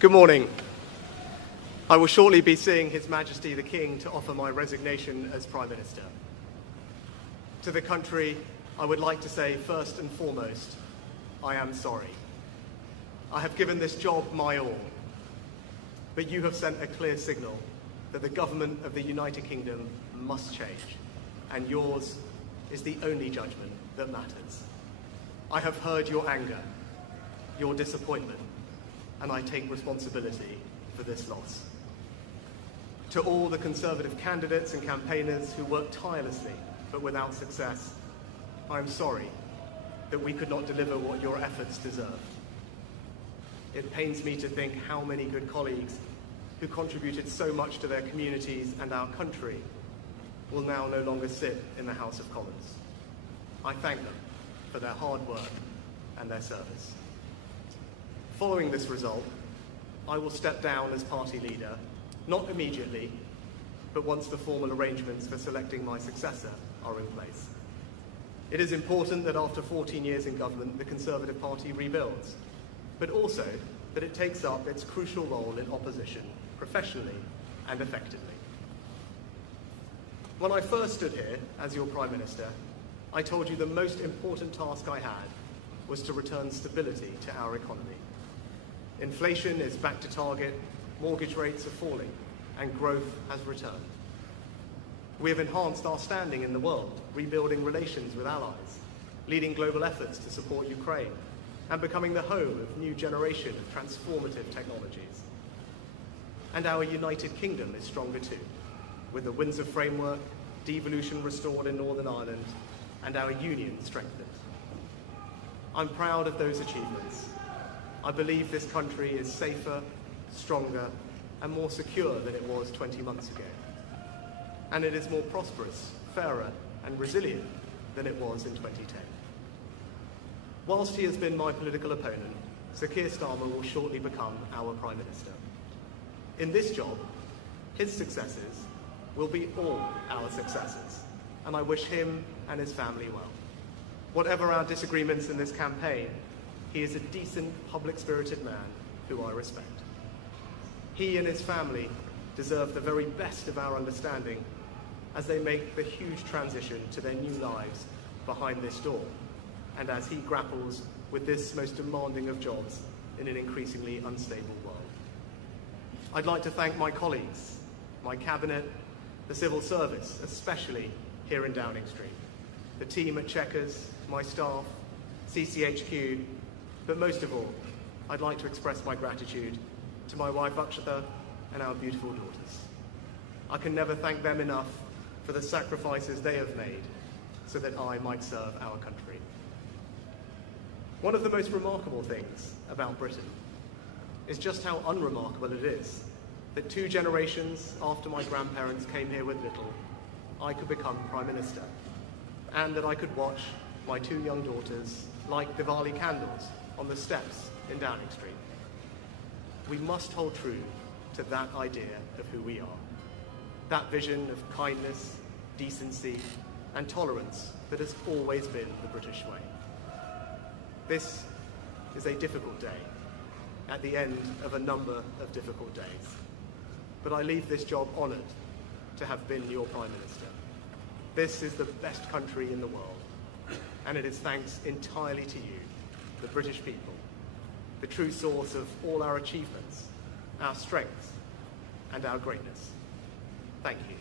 Good morning. I will shortly be seeing His Majesty the King to offer my resignation as Prime Minister. To the country, I would like to say first and foremost, I am sorry. I have given this job my all, but you have sent a clear signal that the government of the United Kingdom must change, and yours is the only judgment that matters. I have heard your anger, your disappointment, and I take responsibility for this loss. To all the Conservative candidates and campaigners who worked tirelessly but without success, I am sorry that we could not deliver what your efforts deserved. It pains me to think how many good colleagues who contributed so much to their communities and our country will now no longer sit in the House of Commons. I thank them for their hard work and their service. Following this result, I will step down as party leader, not immediately, but once the formal arrangements for selecting my successor are in place. It is important that after 14 years in government, the Conservative Party rebuilds, but also that it takes up its crucial role in opposition professionally and effectively. When I first stood here as your Prime Minister, I told you the most important task I had was to return stability to our economy. Inflation is back to target, mortgage rates are falling, and growth has returned. We have enhanced our standing in the world, rebuilding relations with allies, leading global efforts to support Ukraine, and becoming the home of a new generation of transformative technologies. And our United Kingdom is stronger too, with the Windsor Framework, devolution restored in Northern Ireland, and our union strengthened. I'm proud of those achievements. I believe this country is safer, stronger, and more secure than it was 20 months ago. And it is more prosperous, fairer, and resilient than it was in 2010. Whilst he has been my political opponent, Sir Keir Starmer will shortly become our Prime Minister. In this job, his successes will be all our successes, and I wish him and his family well. Whatever our disagreements in this campaign, he is a decent, public-spirited man who I respect. He and his family deserve the very best of our understanding as they make the huge transition to their new lives behind this door, and as he grapples with this most demanding of jobs in an increasingly unstable world. I'd like to thank my colleagues, my cabinet, the civil service, especially here in Downing Street, the team at Chequers, my staff, CCHQ, but most of all, I'd like to express my gratitude to my wife Akshata and our beautiful daughters. I can never thank them enough for the sacrifices they have made so that I might serve our country. One of the most remarkable things about Britain is just how unremarkable it is that 2 generations after my grandparents came here with little, I could become Prime Minister, and that I could watch my 2 young daughters light Diwali candles on the steps in Downing Street. We must hold true to that idea of who we are, that vision of kindness, decency, and tolerance that has always been the British way. This is a difficult day, at the end of a number of difficult days, but I leave this job honoured to have been your Prime Minister. This is the best country in the world, and it is thanks entirely to you, the British people, the true source of all our achievements, our strengths, and our greatness. Thank you.